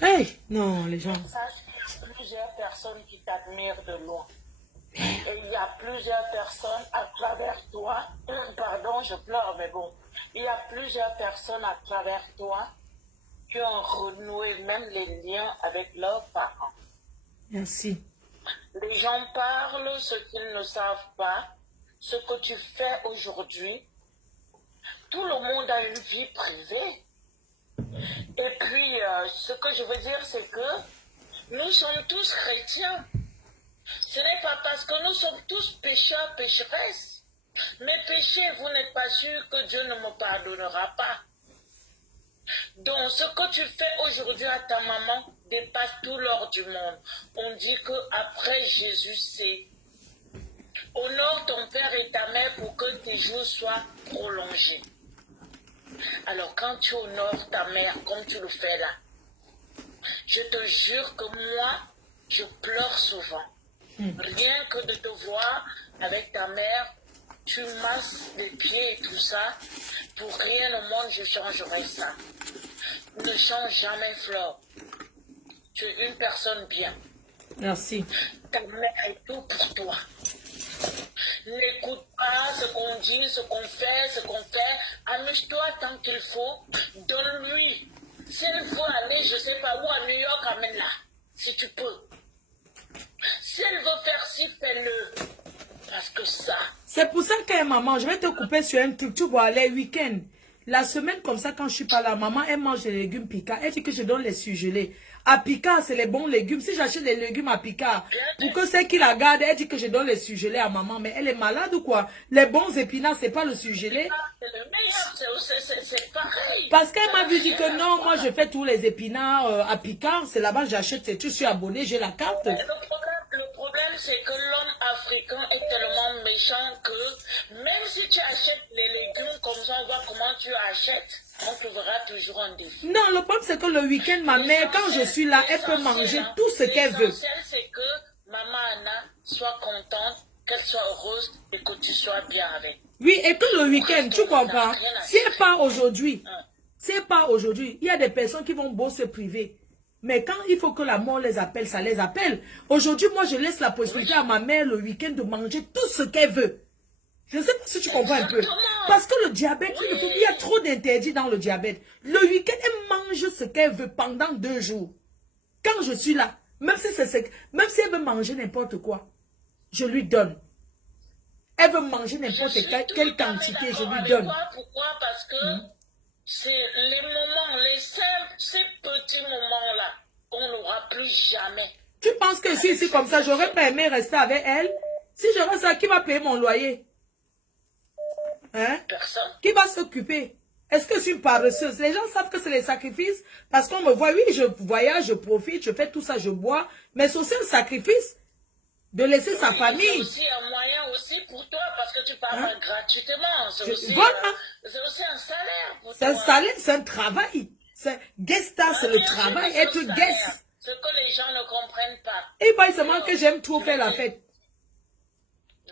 Hey, non, les gens. Sache qu'il y a plusieurs personnes qui t'admirent de loin. Et il y a plusieurs personnes à travers toi. Pardon, je pleure, mais bon. Il y a plusieurs personnes à travers toi qui ont renoué même les liens avec leurs parents. Merci. Les gens parlent ce qu'ils ne savent pas, ce que tu fais aujourd'hui. Tout le monde a une vie privée. Et puis, ce que je veux dire, c'est que nous sommes tous chrétiens. Ce n'est pas parce que nous sommes tous pécheurs, pécheresses. Mes péchés, vous n'êtes pas sûr que Dieu ne me pardonnera pas. Donc, ce que tu fais aujourd'hui à ta maman dépasse tout l'or du monde. On dit qu'après Jésus, c'est honore ton père et ta mère pour que tes jours soient prolongés. Alors, quand tu honores ta mère comme tu le fais là, je te jure que moi, je pleure souvent. Rien que de te voir avec ta mère, tu masses les pieds et tout ça, pour rien au monde je changerai ça. Ne change jamais, Flore. Tu es une personne bien. Merci. Ta mère est tout pour toi. N'écoute pas ce qu'on dit, ce qu'on fait, Amuse-toi tant qu'il faut. Donne-lui Si elle veut aller, je sais pas où, à New York, amène-la. Si tu peux. Si elle veut faire ci, fais-le. Parce que ça... C'est pour ça que maman, je vais te couper sur un truc. Tu vois, les week-ends, la semaine comme ça, quand je suis pas là, maman, elle mange les légumes Picard. Elle dit que je donne les surgelés. À Picard, c'est les bons légumes. Si j'achète les légumes à Picard, pour que celle qui la garde, elle dit que je donne les surgelés à maman. Mais elle est malade ou quoi? Les bons épinards, c'est pas le surgelé. C'est le meilleur, c'est pareil. Parce qu'elle m'a dit que non, moi je fais tous les épinards à Picard. C'est là-bas que j'achète ces trucs. Je suis abonnée, j'ai la carte. Le problème, c'est que l'homme africain est tellement méchant que même si tu achètes les légumes comme ça, on voit comment tu achètes, on te verra toujours en défi. Non, le problème c'est que le week-end, ma mère, quand je suis là, elle peut manger tout ce qu'elle veut. L'essentiel, c'est que maman Anna soit contente, qu'elle soit heureuse et que tu sois bien avec. Oui, et que le week-end, tu comprends, si elle part aujourd'hui, il y a des personnes qui vont beau se priver. Mais quand il faut que la mort les appelle, ça les appelle. Aujourd'hui, moi, je laisse la possibilité à ma mère le week-end de manger tout ce qu'elle veut. Je ne sais pas si tu comprends un peu. Parce que le diabète, il y a trop d'interdits dans le diabète. Le week-end, elle mange ce qu'elle veut pendant 2 jours. Quand je suis là, même si elle veut manger n'importe quoi, je lui donne. Elle veut manger n'importe quelle quantité, je lui donne. Pourquoi? Parce que c'est les moments, ces petits moments-là, qu'on n'aura plus jamais. Tu penses que je suis ici comme ça, j'aurais pas aimé rester avec elle? Si je reste là, qui va payer mon loyer? Hein? Personne. Qui va s'occuper? Est-ce que je suis une paresseuse? Les gens savent que c'est les sacrifices. Parce qu'on me voit, oui, je voyage, je profite, je fais tout ça, je bois. Mais c'est aussi un sacrifice de laisser sa famille. C'est aussi un moyen aussi pour toi, parce que tu parles gratuitement. C'est aussi, voilà. C'est aussi un salaire pour toi. C'est un salaire, c'est un travail. Guesta, c'est le travail, être guest. Ce que les gens ne comprennent pas. Et pas seulement que j'aime trop faire la fête.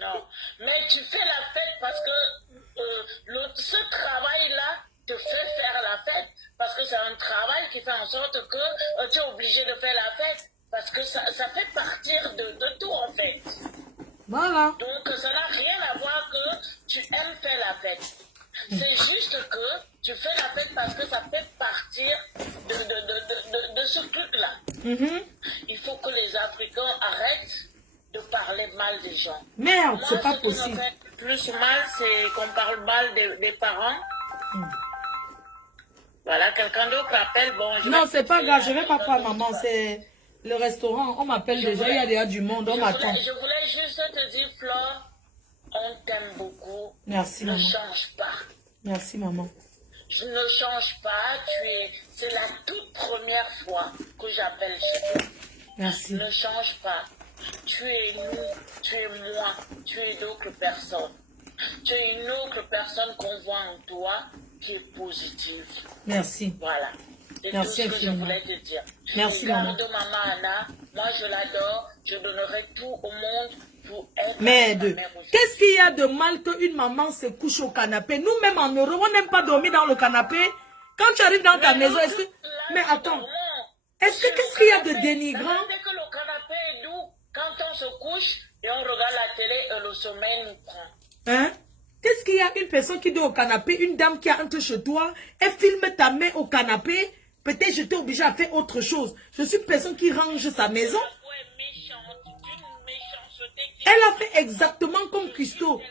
Non, mais tu fais la fête parce que ce travail-là te fait faire la fête. Parce que c'est un travail qui fait en sorte que tu es obligé de faire la fête. Parce que ça fait partir de tout en fait. Voilà. Donc ça n'a rien à voir que tu aimes faire la fête. C'est juste que tu fais la fête parce que ça fait partir de ce truc-là. Il faut que les Africains arrêtent de parler mal des gens. Merde, c'est pas ce qui possible. me fait plus mal, c'est qu'on parle mal des parents. Voilà, quelqu'un d'autre appelle. Bon, non, c'est pas grave, je vais pas prendre maman, c'est le restaurant. On m'appelle déjà, il y a déjà du monde, on m'attend. Je voulais juste te dire, Flore, on t'aime beaucoup. Merci, maman. Ne change pas. Merci, maman. Je ne change pas, c'est la toute première fois que j'appelle chez toi. Merci. Ne change pas. Tu es nous, tu es moi, tu es d'autres personnes. Tu es une autre personne qu'on voit en toi qui est positive. Merci. Voilà. C'est merci tout ce que je voulais te dire. Merci, maman. Maman Anna, moi je l'adore, je donnerai tout au monde pour être Merde. Qu'est-ce qu'il y a de mal qu'une maman se couche au canapé? Nous-mêmes en Europe, on n'aime pas dormir dans le canapé. Quand tu arrives dans ta maison, est-ce que... Mais attends. Qu'est-ce qu'il y a de dénigrant? C'est que le canapé est doux. Quand on se couche et on regarde la télé, le sommeil nous prend. Hein? Qu'est-ce qu'il y a une personne qui dort au canapé, une dame qui entre chez toi, elle filme ta main au canapé, peut-être je t'ai obligé à faire autre chose. Je suis une personne qui range sa maison. Elle a fait exactement comme Christo.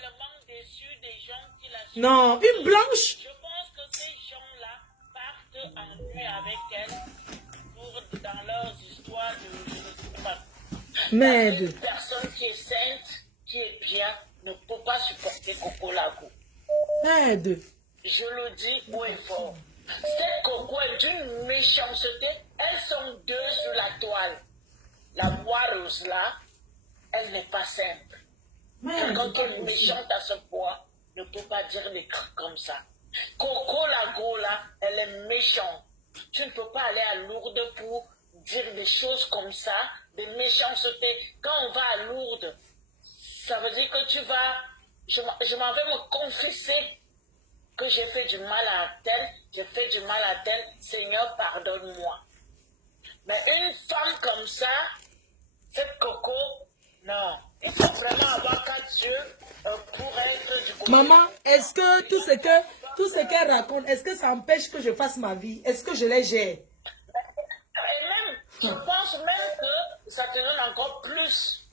Non, une blanche. Je pense que ces gens-là partent en nuit avec elle dans leurs histoires de... Merde. Une personne qui est sainte, qui est bien, ne peut pas supporter Coco Lago. Merde. Je le dis haut et fort. Cette Coco est d'une méchanceté. Elles sont deux sur la toile. La moireuse là, elle n'est pas simple. Quelqu'un qui est méchante à ce point ne peut pas dire des trucs comme ça. Coco Lago là, elle est méchante. Tu ne peux pas aller à Lourdes pour dire des choses comme ça, des méchancetés. Quand on va à Lourdes, ça veut dire que tu vas... Je m'en vais me confesser que j'ai fait du mal à tel, j'ai fait du mal à tel. Seigneur, pardonne-moi. Mais une femme comme ça, cette Coco, non. Il faut vraiment avoir 4 yeux pour être du côté. Maman, est-ce que tout tout ce qu'elle raconte, est-ce que ça empêche que je fasse ma vie? Est-ce que je les gère? Et même, je pense même que ça te donne encore plus.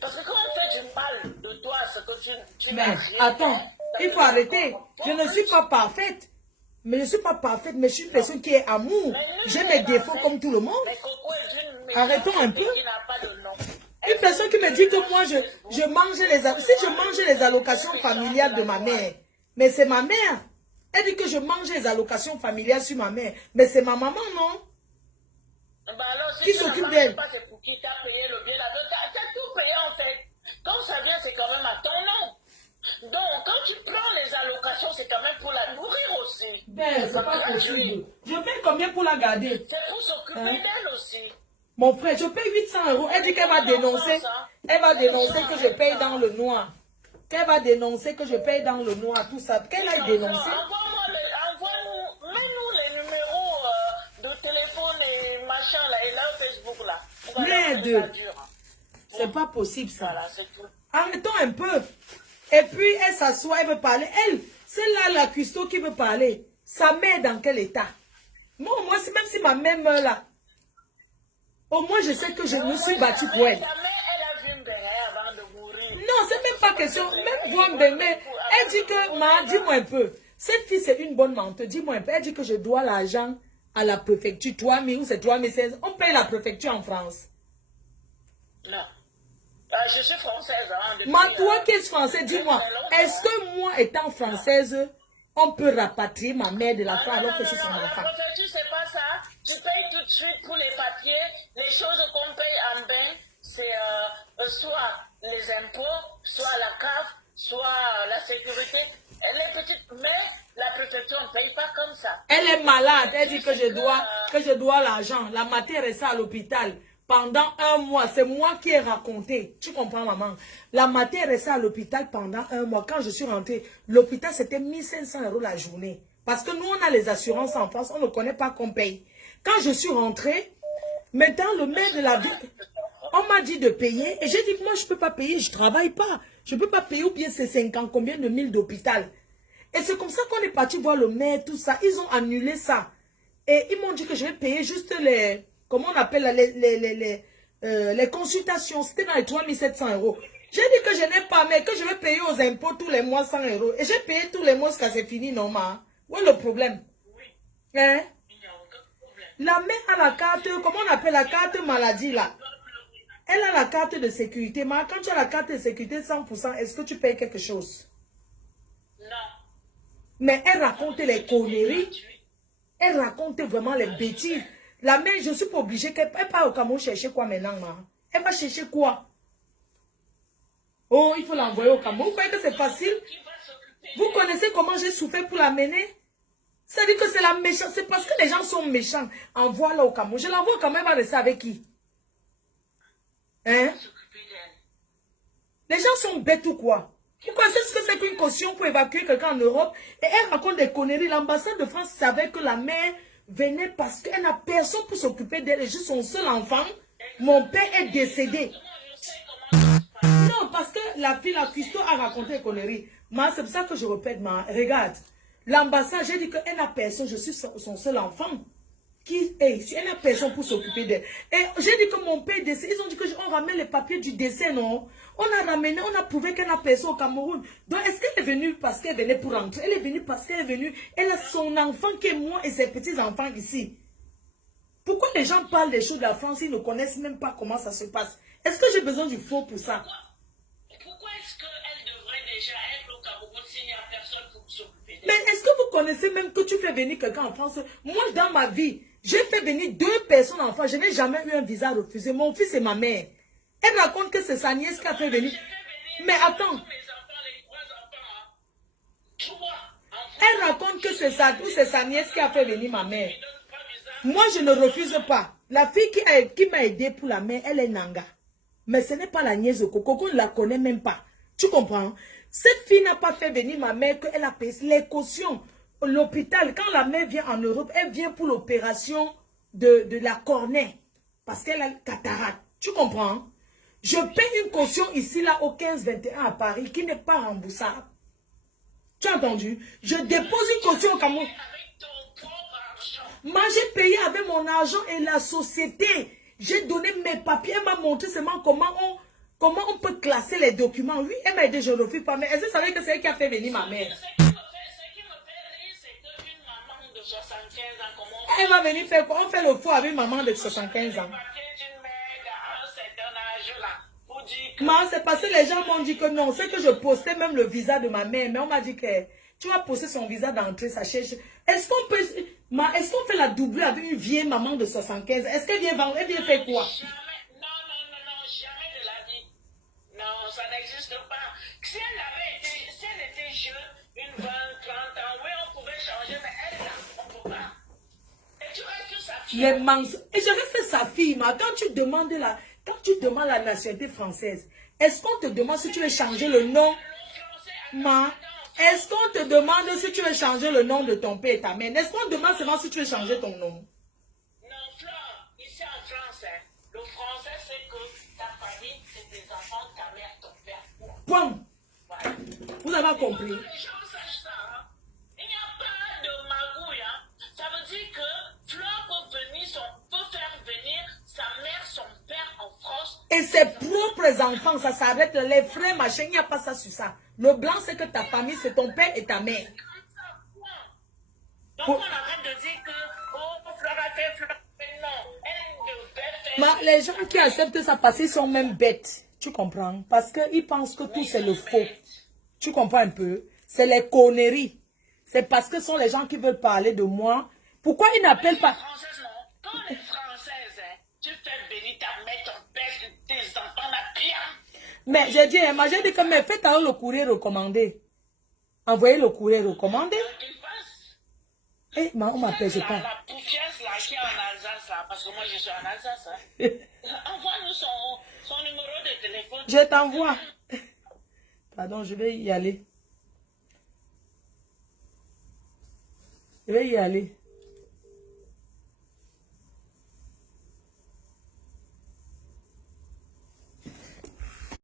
Parce que quand en fait je parle de toi, ce que tu Mais n'as rien attends, fait, il faut arrêter. Je ne suis pas parfaite. Mais je ne suis pas parfaite, mais je suis une personne qui est amour. J'ai mes défauts comme tout le monde. mais Coco est d'une méchanceté Arrêtons un peu. qui n'a pas de nom. Une personne qui me dit que moi, je mangeais si je mangeais les allocations familiales de ma mère, mais c'est ma mère. Elle dit que je mange les allocations familiales sur ma mère, mais c'est ma maman, non? Bah alors, si Qui tu s'occupe n'as d'elle? pas, c'est pour qui t'a payé le billet là-dedans. T'as tout payé en fait. Quand ça vient, c'est quand même à ton nom. Donc, quand tu prends les allocations, c'est quand même pour la nourrir aussi. Ben, c'est pas possible. Je paye combien pour la garder? C'est pour s'occuper d'elle aussi. Mon frère, je paye 800 €. Elle dit qu'elle va dénoncer. Elle va dénoncer que je paye dans le noir. Qu'elle va dénoncer que je paye dans le noir, tout ça. Qu'elle a dénoncé. Envoie-nous, mets-nous les numéros de téléphone et machin là, et là, Facebook là. Merde. C'est pas possible ça. Voilà, c'est tout. Arrêtons un peu. Et puis, elle s'assoit, elle veut parler. Elle, c'est là la cuistot qui veut parler. Sa mère dans quel état? Moi, même si ma mère meurt là, au moins je sais que je me suis battue pour elle. Ta mère, elle a vu Mbéné avant de mourir. Non, c'est même pas question. Même voir Mbéné, elle dit que, dis-moi un peu. Cette fille, c'est une bonne menteuse. Dis-moi un peu. Elle dit que je dois l'argent à la préfecture. 3000 ou c'est 3016. On paye la préfecture en France. Non. Je suis française. Hein, Toi qui es français, dis-moi, est-ce que moi, étant française, on peut rapatrier ma mère de la France alors que je suis son enfant? La préfecture, c'est pas ça. Tu payes tout de suite pour les papiers. Les choses qu'on paye en bain, c'est soit les impôts, soit la CAF, soit la sécurité. Elle est petite, mais la préfecture ne paye pas comme ça. Elle est malade. Elle dit que je dois l'argent. La matière est ça à l'hôpital. Pendant un mois, c'est moi qui ai raconté. Tu comprends, maman? La matière est ça à l'hôpital pendant un mois. Quand je suis rentrée, l'hôpital, c'était 1500 € la journée. Parce que nous, on a les assurances en France. On ne connaît pas qu'on paye. Quand je suis rentrée, maintenant, le maire de la ville, on m'a dit de payer. Et j'ai dit que moi, je ne peux pas payer. Je ne travaille pas. Je ne peux pas payer ou bien c'est 50, combien de mille d'hôpital. Et c'est comme ça qu'on est parti voir le maire, tout ça. Ils ont annulé ça. Et ils m'ont dit que je vais payer juste les... Comment on appelle les consultations. C'était dans les 3700 €. J'ai dit que je n'ai pas, mais que je vais payer aux impôts tous les mois 100 €. Et j'ai payé tous les mois jusqu'à c'est fini, normal. Où est le problème? Hein? La mère a la carte, comment on appelle la carte maladie là? Elle a la carte de sécurité. Mais quand tu as la carte de sécurité 100%, est-ce que tu payes quelque chose? Non. Mais elle raconte les conneries. Elle raconte vraiment les bêtises. La mère, je ne suis pas obligée qu'elle part au Cameroun chercher quoi maintenant, ma? Elle va chercher quoi? Oh, il faut l'envoyer au Cameroun. Vous croyez que c'est facile? Vous connaissez comment j'ai souffert pour l'amener? C'est-à-dire que c'est la méchante. C'est parce que les gens sont méchants. Envoie-la au Cameroun. Je l'envoie quand même, elle va rester avec qui? Hein? Les gens sont bêtes ou quoi? Vous connaissez ce que c'est qu'une caution pour évacuer quelqu'un en Europe? Et elle raconte des conneries. L'ambassade de France savait que la mère venait parce qu'elle n'a personne pour s'occuper d'elle. Et juste son seul enfant. Mon père est décédé. Non, parce que la fille, la cuistot, a raconté des conneries. Mais c'est pour ça que je répète, regarde. L'ambassade, j'ai dit qu'elle n'a personne. Je suis son seul enfant. Si elle n'a personne pour s'occuper d'elle. Et j'ai dit que mon père est décédé. Ils ont dit qu'on ramène les papiers du décès, non? On a ramené, on a prouvé qu'elle n'a personne au Cameroun. Donc, est-ce qu'elle est venue parce qu'elle venait pour rentrer? Elle est venue parce qu'elle est venue. Elle a son enfant qui est moi et ses petits-enfants ici. Pourquoi les gens parlent des choses de la France, ils ne connaissent même pas comment ça se passe? Est-ce que j'ai besoin du faux pour ça? Pourquoi est-ce qu'elle devrait déjà être au Cameroun s'il n'y a personne pour s'occuper d'elle? Mais est-ce que vous connaissez même que tu fais venir quelqu'un en France? Moi, dans ma vie, j'ai fait venir 2 personnes en France. Je n'ai jamais eu un visa refusé. Mon fils et ma mère. Elle raconte que c'est sa nièce qui a fait venir. Mais attends. Elle raconte que c'est sa nièce qui a fait venir ma mère. Moi, je ne refuse pas. La fille qui m'a aidé pour la mère, elle est Nanga. Mais ce n'est pas la nièce de Coco. Coco ne la connaît même pas. Tu comprends? Cette fille n'a pas fait venir ma mère qu'elle a payé les cautions. L'hôpital, quand la mère vient en Europe, elle vient pour l'opération de la cornée. Parce qu'elle a cataracte. Tu comprends? Je paye une caution ici, là, au 15-21 à Paris, qui n'est pas remboursable. Tu as entendu? Je dépose une caution au Cameroun. Avec ton propre argent. Moi, j'ai payé avec mon argent et la société. J'ai donné mes papiers. Elle m'a montré seulement comment on peut classer les documents. Oui, elle m'a aidé, je ne refuse pas. Mais est-ce que vous savez que c'est elle qui a fait venir ma mère? Ce qui me fait rire, c'est qu'une maman de 75 ans, comment on Elle va venir faire quoi? On fait le faux avec maman de 75 ans. Maman, c'est parce que les gens m'ont dit que non. C'est que je postais même le visa de ma mère. Mais on m'a dit que tu vas poster son visa d'entrée, ça cherche. Est-ce qu'on peut... Est-ce qu'on fait la doublure avec une vieille maman de 75? Est-ce qu'elle vient vendre? Elle vient faire quoi? Non, jamais de la vie. Non, ça n'existe pas. Si elle était jeune, une 20, 30 ans, oui, on pouvait changer, mais elle, là, on ne peut pas. Et tu vois que sa fille... Les mensonges. Et je reste sa fille, ma. Quand tu demandes la nationalité française, est-ce qu'on te demande si tu veux changer le nom? Ma, est-ce qu'on te demande si tu veux changer le nom de ton père et ta mère? Est-ce qu'on te demande seulement si tu veux changer ton nom? Non, Flore, ici en France, le français, c'est que ta famille, c'est tes enfants, ta mère, ton père. Point. Voilà. Vous avez compris? Les gens sachent ça. Hein. Il n'y a pas de magouille. Hein. Ça veut dire que Flore peut faire venir sa mère, son père en France. Et ses propres enfants, ça s'arrête. Les frères, machin, il n'y a pas ça sur ça. Le blanc, c'est que ta famille, c'est ton père et ta mère. Donc on arrête de dire que Flore a fait Flore. Non, elle devait faire. Les gens qui acceptent ça parce qu'ils sont même bêtes. Tu comprends? Parce qu'ils pensent que tout c'est le faux. Tu comprends un peu? C'est les conneries. C'est parce que ce sont les gens qui veulent parler de moi. Pourquoi ils n'appellent pas? Française, non. Quand les Françaises, tu fais venir ta mère, ton père, tes enfants, la pire. Mais j'ai dit que mais faites alors le courrier recommandé. Envoyez le courrier recommandé. Eh, on m'appelle, je parle. La poufiasse là qui est en Alsace, là, parce que moi je suis en Alsace. Envoie-nous son numéro de téléphone. Je t'envoie. Pardon, je vais y aller. Je vais y aller.